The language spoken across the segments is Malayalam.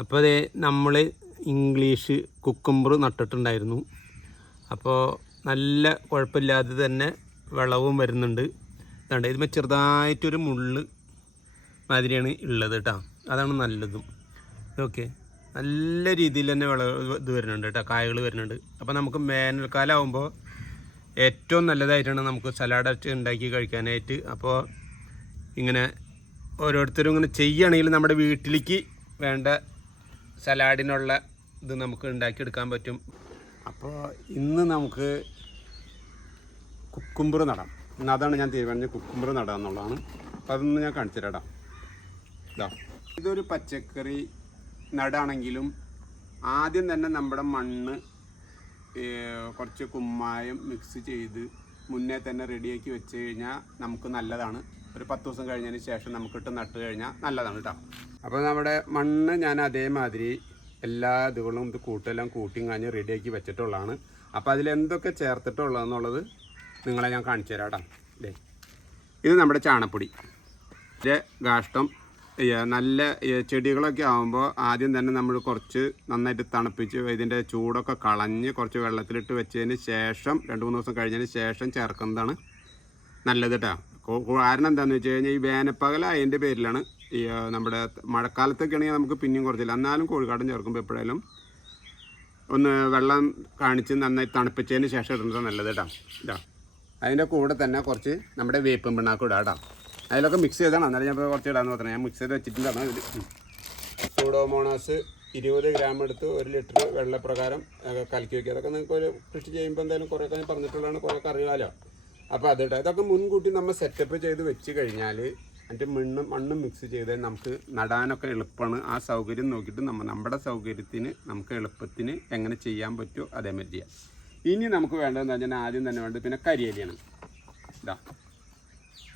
അപ്പോൾ അതേ നമ്മൾ ഇംഗ്ലീഷ് കുക്കുംബർ നട്ടിട്ടുണ്ടായിരുന്നു. അപ്പോൾ നല്ല കുഴപ്പമില്ലാതെ തന്നെ വിളവും വരുന്നുണ്ട്. അതുകൊണ്ട് ഇതിന്മേൽ ചെറുതായിട്ടൊരു മുള്ള് മാതിരിയാണ് ഉള്ളത് കേട്ടോ. അതാണ് നല്ലതും. ഓക്കെ, നല്ല രീതിയിൽ തന്നെ ഇത് വരുന്നുണ്ട് കേട്ടോ, കായകൾ വരുന്നുണ്ട്. അപ്പോൾ നമുക്ക് വേനൽക്കാലം ആകുമ്പോൾ ഏറ്റവും നല്ലതായിട്ടാണ് നമുക്ക് സലാഡ് ഉണ്ടാക്കി കഴിക്കാനായിട്ട്. അപ്പോൾ ഇങ്ങനെ ഓരോരുത്തരും ഇങ്ങനെ ചെയ്യുകയാണെങ്കിൽ നമ്മുടെ വീട്ടിലേക്ക് വേണ്ട സലാഡിനുള്ള ഇത് നമുക്ക് ഉണ്ടാക്കിയെടുക്കാൻ പറ്റും. അപ്പോൾ ഇന്ന് നമുക്ക് കുക്കുംബർ നടാം. ഇന്ന് അതാണ് ഞാൻ തീരുമാനിച്ചത്, കുക്കുംബർ നടാം എന്നുള്ളതാണ്. അപ്പോൾ അതൊന്ന് ഞാൻ കാണിച്ചു തരാം. ഇതാ, ഇതൊരു പച്ചക്കറി നടാണെങ്കിലും ആദ്യം തന്നെ നമ്മുടെ മണ്ണ് കുറച്ച് കുമ്മായം മിക്സ് ചെയ്ത് മുന്നേ തന്നെ റെഡിയാക്കി വെച്ച് കഴിഞ്ഞാൽ നമുക്ക് നല്ലതാണ്. ഒരു 10 ദിവസം കഴിഞ്ഞതിന് ശേഷം നമുക്കിട്ട് നട്ട് കഴിഞ്ഞാൽ നല്ലതാണ് കേട്ടോ. അപ്പോൾ നമ്മുടെ മണ്ണ് ഞാൻ അതേമാതിരി എല്ലാ ഇതുകളും ഇത് കൂട്ടെല്ലാം കൂട്ടിയും കാഞ്ഞ് റെഡിയാക്കി വെച്ചിട്ടുള്ളതാണ്. അപ്പോൾ അതിലെന്തൊക്കെ ചേർത്തിട്ടുള്ളതെന്നുള്ളത് നിങ്ങളെ ഞാൻ കാണിച്ചു തരാം കേട്ടോ. ഇതേ, ഇത് നമ്മുടെ ചാണപ്പൊടി, കാഷ്ടം. നല്ല ചെടികളൊക്കെ ആകുമ്പോൾ ആദ്യം തന്നെ നമ്മൾ കുറച്ച് നന്നായിട്ട് തണുപ്പിച്ച് ഇതിൻ്റെ ചൂടൊക്കെ കളഞ്ഞ് കുറച്ച് വെള്ളത്തിലിട്ട് വെച്ചതിന് ശേഷം 2-3 ദിവസം കഴിഞ്ഞതിന് ശേഷം ചേർക്കുന്നതാണ് നല്ലത് കേട്ടോ. കാരണം എന്താണെന്ന് വെച്ച് കഴിഞ്ഞാൽ ഈ വേനൽപ്പകല അതിൻ്റെ പേരിലാണ്. ഈ നമ്മുടെ മഴക്കാലത്തൊക്കെ ആണെങ്കിൽ നമുക്ക് പിന്നെയും കുറച്ചില്ല, എന്നാലും കോഴിക്കാടൻ ചേർക്കുമ്പോൾ എപ്പോഴായാലും ഒന്ന് വെള്ളം കാണിച്ച് നന്നായി തണുപ്പിച്ചതിന് ശേഷം ഇടുന്നത് നല്ലത് കേട്ടോ. ഇതാ, അതിൻ്റെ കൂടെ തന്നെ കുറച്ച് നമ്മുടെ വേപ്പും പിണ്ണാക്കും ഇടാം കേട്ടോ. അതിലൊക്കെ മിക്സ് ചെയ്താണ്, അന്നേരം ഞാൻ കുറച്ച് ഇടാമെന്ന് പറഞ്ഞാൽ ഞാൻ മിക്സ് ചെയ്ത് വെച്ചിട്ടുണ്ടാണ്. ഇത് സൂഡോമോണാസ് 20 ഗ്രാം എടുത്ത് 1 ലിറ്റർ വെള്ളപ്രകാരം കലക്കി വയ്ക്കുക. അതൊക്കെ നിങ്ങൾക്ക് ഒരു കൃഷി ചെയ്യുമ്പോൾ എന്തായാലും കുറേയൊക്കെ ഞാൻ പറഞ്ഞിട്ടുള്ളതാണ്, കുറേയൊക്കെ അറിയാമല്ലോ. അപ്പോൾ അതിട്ട് ഇതൊക്കെ മുൻകൂട്ടി നമ്മൾ സെറ്റപ്പ് ചെയ്ത് വെച്ച് കഴിഞ്ഞാൽ അതിൻ്റെ മണ്ണും മിക്സ് ചെയ്ത് നമുക്ക് നടാനൊക്കെ എളുപ്പമാണ്. ആ സൗകര്യം നോക്കിയിട്ട് നമ്മുടെ സൗകര്യത്തിന് നമുക്ക് എളുപ്പത്തിന് എങ്ങനെ ചെയ്യാൻ പറ്റുമോ അതേമാതിരി ചെയ്യാം. ഇനി നമുക്ക് വേണ്ടതെന്ന് വെച്ചാൽ ആദ്യം തന്നെ വേണ്ടത് പിന്നെ കരിയേലിയാണ്. ഇതാ,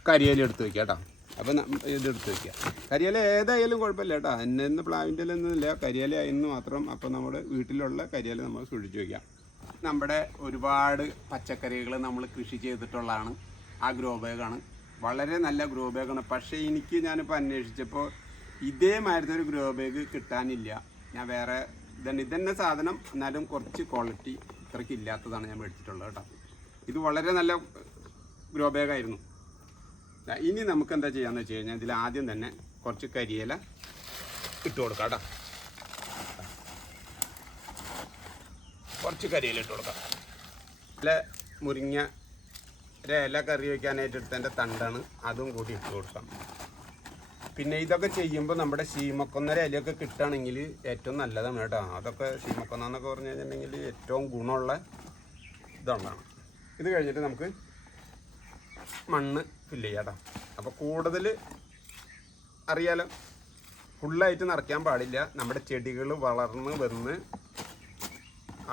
കരിയേല എടുത്ത് വയ്ക്കുക കേട്ടോ. അപ്പം ഇതെടുത്ത് വയ്ക്കുക. കരിയേല ഏതായാലും കുഴപ്പമില്ല കേട്ടോ, എന്നെ പ്ലാവിൻ്റെ ഒന്നുമില്ല, കരിയേല ആയിരുന്നു മാത്രം. അപ്പം നമ്മുടെ വീട്ടിലുള്ള കരിയേല നമ്മൾ സൂക്ഷിച്ച് വയ്ക്കാം. നമ്മുടെ ഒരുപാട് പച്ചക്കറികൾ നമ്മൾ കൃഷി ചെയ്തിട്ടുള്ളതാണ്. ആ ഗ്രോ ബാഗാണ്, വളരെ നല്ല ഗ്രോ ബാഗാണ്. പക്ഷേ ഞാനിപ്പോൾ അന്വേഷിച്ചപ്പോൾ ഇതേമാതിരത്തെ ഒരു ഗ്രോ ബാഗ് കിട്ടാനില്ല. ഞാൻ വേറെ ഇതന്നെ സാധനം, എന്നാലും കുറച്ച് ക്വാളിറ്റി ഇത്രയ്ക്ക് ഇല്ലാത്തതാണ് ഞാൻ മേടിച്ചിട്ടുള്ളത് കേട്ടോ. ഇത് വളരെ നല്ല ഗ്രോ ബാഗായിരുന്നു. ഇനി നമുക്ക് എന്താ ചെയ്യാന്ന് വെച്ച് കഴിഞ്ഞാൽ ഇതിൽ ആദ്യം തന്നെ കുറച്ച് കരിയില ഇട്ട് കൊടുക്കാം കേട്ടോ. കുറച്ച് കരിയില ഇട്ട് കൊടുക്കാം. നല്ല മുരിങ്ങ ഇല കറി വയ്ക്കാനായിട്ട് എടുത്തതിൻ്റെ തണ്ടാണ്, അതും കൂടി ഇട്ട് കൊടുക്കാം. പിന്നെ ഇതൊക്കെ ചെയ്യുമ്പോൾ നമ്മുടെ ശീമക്കൊന്നര ഇലയൊക്കെ കിട്ടുകയാണെങ്കിൽ ഏറ്റവും നല്ലതാണ് കേട്ടോ. അതൊക്കെ ശീമക്കൊന്ന എന്നൊക്കെ പറഞ്ഞു കഴിഞ്ഞിട്ടുണ്ടെങ്കിൽ ഏറ്റവും ഗുണമുള്ള ഇതുണ്ടാണ്. ഇത് കഴിഞ്ഞിട്ട് നമുക്ക് മണ്ണ് ഫില്ല് ചെയ്യാം കേട്ടോ. അപ്പോൾ കൂടുതൽ അറിയാലോ, ഫുള്ളായിട്ട് നിറയ്ക്കാൻ പാടില്ല. നമ്മുടെ ചെടികൾ വളർന്ന് വന്ന്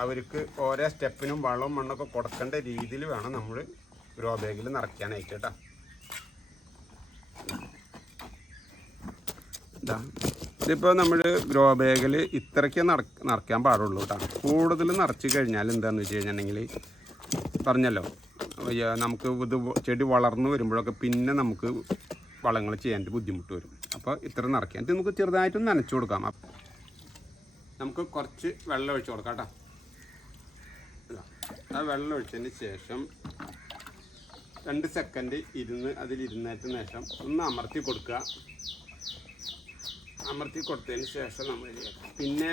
അവർക്ക് ഓരോ സ്റ്റെപ്പിനും വളവും മണ്ണൊക്കെ കൊടുക്കേണ്ട രീതിയിൽ വേണം നമ്മൾ ഗ്രോ ബാഗിൽ നിറയ്ക്കാനായിട്ട് കേട്ടോ. ഇതിപ്പോൾ നമ്മൾ ഗ്രോ ബാഗിൽ ഇത്രയ്ക്ക് നിറയ്ക്കാൻ പാടുള്ളൂ കേട്ടോ. കൂടുതൽ നിറച്ച് കഴിഞ്ഞാൽ എന്താണെന്ന് വെച്ച് കഴിഞ്ഞിട്ടുണ്ടെങ്കിൽ പറഞ്ഞല്ലോ, നമുക്ക് ഇത് ചെടി വളർന്നു വരുമ്പോഴൊക്കെ പിന്നെ നമുക്ക് വളങ്ങൾ ചെയ്യാനായിട്ട് ബുദ്ധിമുട്ട് വരും. അപ്പോൾ ഇത്ര നിറയ്ക്കാം. ഇത് നമുക്ക് ചെറുതായിട്ടൊന്ന് നനച്ചു കൊടുക്കാം. നമുക്ക് കുറച്ച് വെള്ളം ഒഴിച്ച് കൊടുക്കാം കേട്ടോ. ആ വെള്ളം ഒഴിച്ചതിന് ശേഷം 2 സെക്കൻഡ് അതിലിരുന്നതിന് ശേഷം ഒന്ന് അമർത്തി കൊടുക്കുക. അമർത്തി കൊടുത്തതിന് ശേഷം പിന്നെ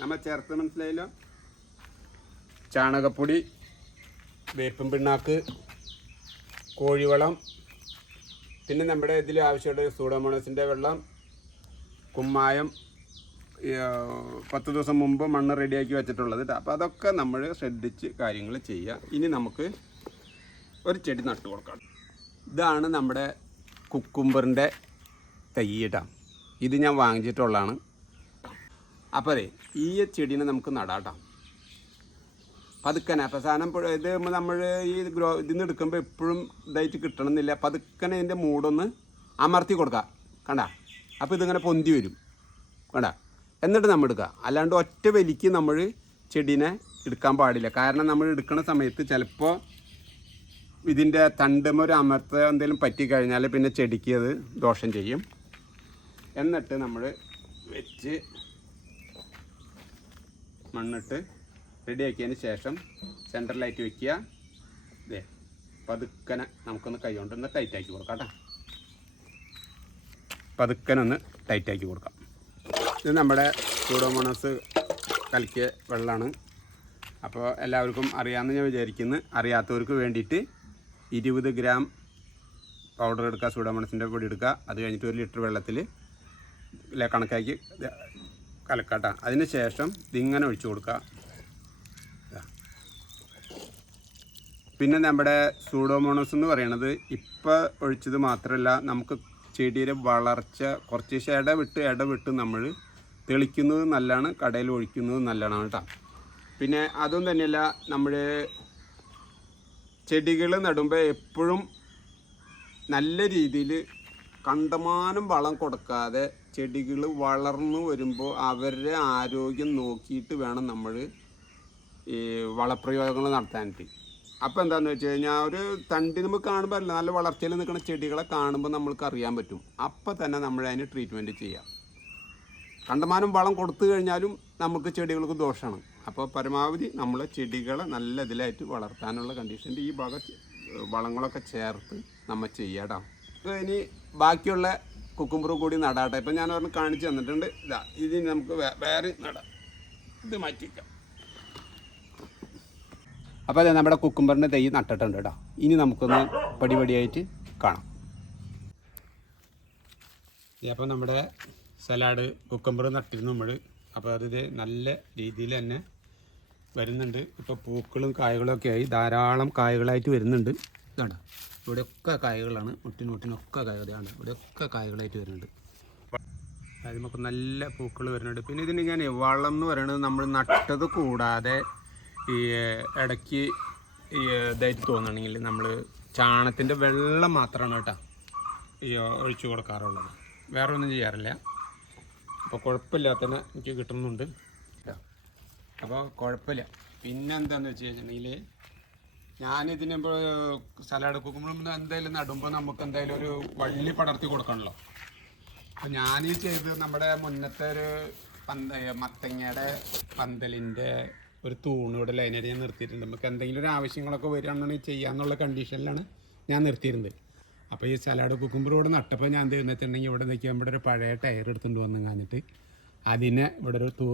നമ്മൾ ചേർത്ത് മനസ്സിലായല്ലോ, ചാണകപ്പൊടി, വേപ്പും പിണ്ണാക്ക്, കോഴിവളം, പിന്നെ നമ്മുടെ ഇതിൽ ആവശ്യമുള്ള സൂഡോമോണസിൻ്റെ വെള്ളം, കുമ്മായം 10 ദിവസം മുമ്പ് മണ്ണ് റെഡിയാക്കി വെച്ചിട്ടുള്ളത്. അപ്പോൾ അതൊക്കെ നമ്മൾ ശ്രദ്ധിച്ച് കാര്യങ്ങൾ ചെയ്യുക. ഇനി നമുക്ക് ഒരു ചെടി നട്ടു കൊടുക്കാം. ഇതാണ് നമ്മുടെ കുക്കുംബറിൻ്റെ തൈ കേട്ടോ. ഇത് ഞാൻ വാങ്ങിച്ചിട്ടുള്ളതാണ്. അപ്പോൾ അതെ, ഈ ചെടീനെ നമുക്ക് നടാട്ടോ. പതുക്കനെ അവസാനം ഇത് നമ്മൾ ഇതിന്ന് എടുക്കുമ്പോൾ എപ്പോഴും ഇതായിട്ട് കിട്ടണമെന്നില്ല. പതുക്കനെ ഇതിൻ്റെ മൂടൊന്ന് അമർത്തി കൊടുക്കുക കണ്ട. അപ്പോൾ ഇതിങ്ങനെ പൊന്തി വരും കണ്ട. എന്നിട്ട് നമ്മൾ എടുക്കുക. അല്ലാണ്ട് ഒറ്റ വലിക്ക് നമ്മൾ ചെടീനെ എടുക്കാൻ പാടില്ല. കാരണം നമ്മൾ എടുക്കുന്ന സമയത്ത് ചിലപ്പോൾ ഇതിൻ്റെ തണ്ടുമൊരു അമർത്ത എന്തെങ്കിലും പറ്റിക്കഴിഞ്ഞാൽ പിന്നെ ചെടിക്ക് അത് ദോഷം ചെയ്യും. എന്നിട്ട് നമ്മൾ വെച്ച് മണ്ണിട്ട് റെഡിയാക്കിയതിന് ശേഷം സെൻറ്ററിലായിട്ട് വെക്കുക. ഇതേ പതുക്കനെ നമുക്കൊന്ന് കൈ കൊണ്ടൊന്ന് ടൈറ്റാക്കി കൊടുക്കാം കേട്ടോ. പതുക്കനൊന്ന് ടൈറ്റാക്കി കൊടുക്കാം. ഇത് നമ്മുടെ സൂഡോമോണസ് കലക്കിയ വെള്ളമാണ്. അപ്പോൾ എല്ലാവർക്കും അറിയാമെന്ന് ഞാൻ വിചാരിക്കുന്നു. അറിയാത്തവർക്ക് വേണ്ടിയിട്ട് 20 ഗ്രാം പൗഡർ എടുക്കുക, സൂഡോമോണസിൻ്റെ പൊടി എടുക്കുക. അത് കഴിഞ്ഞിട്ട് 1 ലിറ്റർ വെള്ളത്തിൽ കണക്കാക്കി കലക്കാട്ട. അതിന് ശേഷം ഇതിങ്ങനെ ഒഴിച്ചു കൊടുക്കുക. പിന്നെ നമ്മുടെ സൂഡോമോണസ് എന്ന് പറയുന്നത് ഇപ്പോൾ ഒഴിച്ചത് മാത്രമല്ല, നമുക്ക് ചെടിയുടെ വളർച്ച കുറച്ച് ഇടവിട്ട് നമ്മൾ തെളിക്കുന്നത് നല്ലതാണ്, കടയിൽ ഒഴിക്കുന്നത് നല്ലതാണ് കേട്ടോ. പിന്നെ അതും തന്നെയല്ല, നമ്മൾ ചെടികൾ നടുമ്പോൾ എപ്പോഴും നല്ല രീതിയിൽ കണ്ടമാനം വളം കൊടുക്കാതെ ചെടികൾ വളർന്നു വരുമ്പോൾ അവരുടെ ആരോഗ്യം നോക്കിയിട്ട് വേണം നമ്മൾ ഈ വളപ്രയോഗങ്ങൾ നടത്താനായിട്ട്. അപ്പോൾ എന്താണെന്ന് വെച്ച് കഴിഞ്ഞാൽ ഒരു തണ്ടി നമുക്ക് കാണുമ്പോൾ അല്ല, നല്ല വളർച്ചയിൽ നിൽക്കുന്ന ചെടികളെ കാണുമ്പോൾ നമ്മൾക്ക് അറിയാൻ പറ്റും. അപ്പോൾ തന്നെ നമ്മൾ അതിന് ട്രീറ്റ്മെൻറ്റ് ചെയ്യാം. കണ്ടമാനം വളം കൊടുത്തു കഴിഞ്ഞാലും നമുക്ക് ചെടികൾക്ക് ദോഷമാണ്. അപ്പോൾ പരമാവധി നമ്മൾ ചെടികളെ നല്ല ഇതിലായിട്ട് വളർത്താനുള്ള കണ്ടീഷൻ്റെ ഈ ഭാഗം വളങ്ങളൊക്കെ ചേർത്ത് നമ്മൾ ചെയ്യാട്ടോ. ഇനി ബാക്കിയുള്ള കുക്കുംബർ കൂടി നടാട്ടെ. ഇപ്പം ഞാൻ പറഞ്ഞ് കാണിച്ച് തന്നിട്ടുണ്ട്. ഇതാ ഇതിന് നമുക്ക് വേറെ നടാം. ഇത് മാറ്റിക്കാം. അപ്പോൾ അതെ നമ്മുടെ കുക്കുംബറിൻ്റെ തൈ നട്ടിട്ടുണ്ട് കേട്ടോ. ഇനി നമുക്കൊന്ന് പടിപടിയായിട്ട് കാണാം. അപ്പോൾ നമ്മുടെ സലാഡ് കുക്കുംബർ നട്ടിരുന്നു നമ്മൾ. അപ്പോൾ അത് നല്ല രീതിയിൽ തന്നെ വരുന്നുണ്ട്. ഇപ്പോൾ പൂക്കളും കായകളൊക്കെ ആയി ധാരാളം കായകളായിട്ട് വരുന്നുണ്ട്. ഇതാണ് ഇവിടെയൊക്കെ കായകളാണ്, മുട്ടിനൊക്കെ കായകളാണ്. ഇവിടെയൊക്കെ കായകളായിട്ട് വരുന്നുണ്ട്. അത് നമുക്ക് നല്ല പൂക്കൾ വരുന്നുണ്ട്. പിന്നെ ഇതിന് ഞാൻ വളം എന്ന് പറയുന്നത് നമ്മൾ നട്ടത് കൂടാതെ ഈ ഇടയ്ക്ക് ഈ ഇതായിട്ട് തോന്നുകയാണെങ്കിൽ നമ്മൾ ചാണകത്തിൻ്റെ വെള്ളം മാത്രമാണ് കേട്ടോ ഈ ഒഴിച്ചു കൊടുക്കാറുള്ളത്. വേറെ ഒന്നും ചെയ്യാറില്ല. അപ്പോൾ കുഴപ്പമില്ലാത്തന്നെ എനിക്ക് കിട്ടുന്നുണ്ട്. അപ്പോൾ കുഴപ്പമില്ല. പിന്നെ എന്താണെന്ന് വെച്ച് കഴിഞ്ഞിട്ടുണ്ടെങ്കിൽ ഞാനിതിനിപ്പോൾ സലാഡ് കുക്കുമ്പോൾ എന്തായാലും നടുമ്പോൾ നമുക്ക് എന്തായാലും ഒരു വള്ളി പടർത്തി കൊടുക്കണമല്ലോ. അപ്പോൾ ഞാനീ ചെയ്ത് നമ്മുടെ മുന്നത്തെ ഒരു മത്തങ്ങയുടെ പന്തലിൻ്റെ ഒരു തൂണിവിടെ ലൈനായിട്ട് ഞാൻ നിർത്തിയിട്ടുണ്ട്. നമുക്ക് എന്തെങ്കിലും ഒരു ആവശ്യങ്ങളൊക്കെ വരികയാണെന്നുണ്ടെങ്കിൽ ചെയ്യാമെന്നുള്ള കണ്ടീഷനിലാണ് ഞാൻ നിർത്തിയിരുന്നത്. അപ്പോൾ ഈ സലാഡ് കുക്കുമ്പറോട് നട്ടപ്പോൾ ഞാൻ എന്ത് വെച്ചിട്ടുണ്ടെങ്കിൽ ഇവിടെ നിൽക്കുക ഇവിടെ ഒരു പഴയ ടയർ എടുത്തുകൊണ്ട് വന്നു കാണിട്ട് അതിനെ ഇവിടെ ഒരു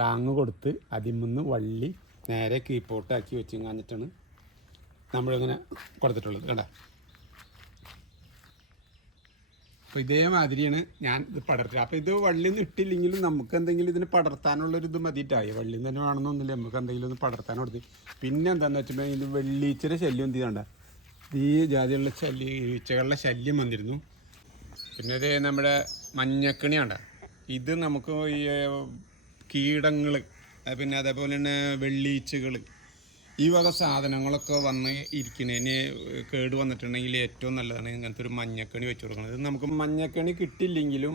താങ്ങ് കൊടുത്ത് അതിൽ വള്ളി നേരെ കീപ്പോട്ടാക്കി വെച്ച് കാണിട്ടാണ് നമ്മളിങ്ങനെ കൊടുത്തിട്ടുള്ളത് കേട്ടോ. അപ്പോൾ ഇതേമാതിരിയാണ് ഞാൻ ഇത് പടർത്തുക. അപ്പോൾ ഇത് വള്ളിയൊന്നും ഇട്ടില്ലെങ്കിലും നമുക്ക് എന്തെങ്കിലും ഇതിന് പടർത്താനുള്ളൊരിത് മതിയിട്ടായി. വള്ളിയിൽ തന്നെ വേണമെന്നൊന്നുമില്ല, നമുക്ക് എന്തെങ്കിലും ഒന്ന് പടർത്താൻ കൊടുത്ത്. പിന്നെ എന്താണെന്ന് വെച്ചിട്ടുണ്ടെങ്കിൽ ഇത് വെള്ളീച്ചയുടെ ശല്യം എന്ത് ചെയ്യണ്ട, ഈ ജാതിയുള്ള ഈച്ചകളുടെ ശല്യം വന്നിരുന്നു. പിന്നെ ഇത് നമ്മുടെ മഞ്ഞക്കണിയാണ്. ഇത് നമുക്ക് ഈ കീടങ്ങൾ പിന്നെ അതേപോലെ തന്നെ വെള്ളീച്ചകൾ ഈ വക സാധനങ്ങളൊക്കെ വന്ന് ഇരിക്കുന്നതിന് കേട് വന്നിട്ടുണ്ടെങ്കിൽ ഏറ്റവും നല്ലതാണ് ഇങ്ങനത്തെ ഒരു മഞ്ഞക്കണി വെച്ച് കൊടുക്കുന്നത്. ഇത് നമുക്ക് മഞ്ഞക്കണി കിട്ടില്ലെങ്കിലും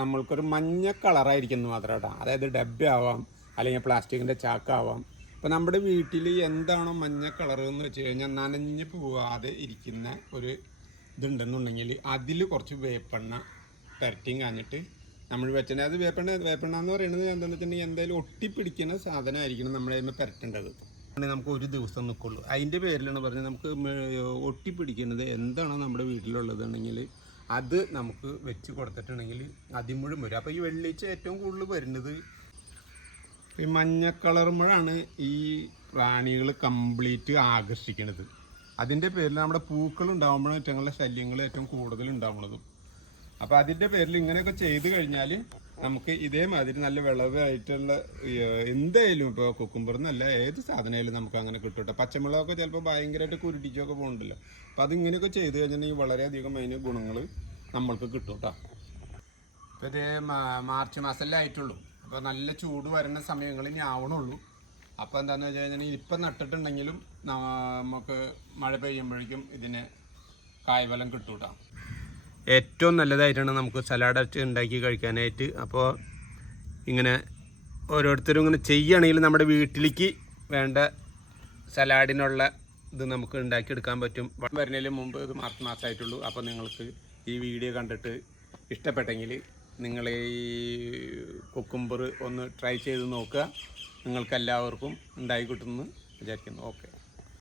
നമ്മൾക്കൊരു മഞ്ഞ കളറായിരിക്കുന്നു മാത്രം കേട്ടോ. അതായത് ഡബ്ബ ആവാം, അല്ലെങ്കിൽ പ്ലാസ്റ്റിക്കിൻ്റെ ചാക്കാവാം. അപ്പോൾ നമ്മുടെ വീട്ടിൽ എന്താണോ മഞ്ഞ കളർ എന്ന് വെച്ച് കഴിഞ്ഞാൽ നനഞ്ഞ് പോവാതെ ഇരിക്കുന്ന ഒരു ഇതുണ്ടെന്നുണ്ടെങ്കിൽ അതിൽ കുറച്ച് വേപ്പെണ്ണ പെരട്ടിയും കാഞ്ഞിട്ട് നമ്മൾ വെച്ചിട്ട് അത് വേപ്പെണ്ണ എന്ന് പറയുന്നത് എന്താണെന്ന് വെച്ചിട്ടുണ്ടെങ്കിൽ എന്തായാലും ഒട്ടിപ്പിടിക്കുന്ന സാധനമായിരിക്കണം നമ്മൾ അതിന് പെരട്ടേണ്ടത്. നമുക്ക് ഒരു ദിവസം നിൽക്കുള്ളൂ. അതിൻ്റെ പേരിലാണ് പറഞ്ഞത് നമുക്ക് ഒട്ടിപ്പിടിക്കുന്നത് എന്താണോ നമ്മുടെ വീട്ടിലുള്ളതെന്നുണ്ടെങ്കിൽ അത് നമുക്ക് വെച്ച് കൊടുത്തിട്ടുണ്ടെങ്കിൽ അതിമുഴുവൻ വരും. അപ്പോൾ ഈ വെള്ളിച്ച ഏറ്റവും കൂടുതൽ വരുന്നത് ഈ മഞ്ഞ കളറുമ്പോഴാണ് ഈ പ്രാണികൾ കംപ്ലീറ്റ് ആകർഷിക്കുന്നത്. അതിൻ്റെ പേരിൽ നമ്മുടെ പൂക്കൾ ഉണ്ടാകുമ്പോഴാണ് ഏറ്റവും ശല്യങ്ങൾ ഏറ്റവും കൂടുതൽ ഉണ്ടാവുന്നതും. അപ്പോൾ അതിൻ്റെ പേരിൽ ഇങ്ങനെയൊക്കെ ചെയ്ത് കഴിഞ്ഞാൽ നമുക്ക് ഇതേമാതിരി നല്ല വിളവായിട്ടുള്ള എന്തായാലും ഇപ്പോൾ കുക്കുംബർ എന്നല്ല ഏത് സാധനമായാലും നമുക്ക് അങ്ങനെ കിട്ടും കേട്ടോ. പച്ചമുളകൊക്കെ ചിലപ്പോൾ ഭയങ്കരമായിട്ട് കുരുടിച്ചൊക്കെ പോകുന്നുണ്ടല്ലോ. അപ്പോൾ അതിങ്ങനെയൊക്കെ ചെയ്ത് കഴിഞ്ഞിട്ടുണ്ടെങ്കിൽ വളരെയധികം അതിന് ഗുണങ്ങൾ നമ്മൾക്ക് കിട്ടും കേട്ടോ. ഇപ്പോൾ ഇത് മാർച്ച് മാസമല്ലേ ആയിട്ടുള്ളൂ. അപ്പോൾ നല്ല ചൂട് വരുന്ന സമയങ്ങളിൽ ആവണുള്ളൂ. അപ്പോൾ എന്താണെന്ന് വെച്ച് കഴിഞ്ഞാൽ ഇപ്പം നട്ടിട്ടുണ്ടെങ്കിലും നമുക്ക് മഴ പെയ്യുമ്പോഴേക്കും ഇതിന് കായ്ഫലം കിട്ടും കേട്ടോ. ഏറ്റവും നല്ലതായിട്ടാണ് നമുക്ക് സലാഡ് ഉണ്ടാക്കി കഴിക്കാനായിട്ട്. അപ്പോൾ ഇങ്ങനെ ഓരോരുത്തരും ഇങ്ങനെ ചെയ്യുകയാണെങ്കിൽ നമ്മുടെ വീട്ടിലേക്ക് വേണ്ട സലാഡിനുള്ള ഇത് നമുക്ക് ഉണ്ടാക്കിയെടുക്കാൻ പറ്റും. വരുന്നതിന് മുമ്പ് ഇത് മാർച്ച് മാസമായിട്ടുള്ളൂ. അപ്പോൾ നിങ്ങൾക്ക് ഈ വീഡിയോ കണ്ടിട്ട് ഇഷ്ടപ്പെട്ടെങ്കിൽ നിങ്ങൾ ഈ കുക്കുംബർ ഒന്ന് ട്രൈ ചെയ്ത് നോക്കുക. നിങ്ങൾക്കെല്ലാവർക്കും ഉണ്ടായി കിട്ടുമെന്ന് വിചാരിക്കുന്നു. ഓക്കെ.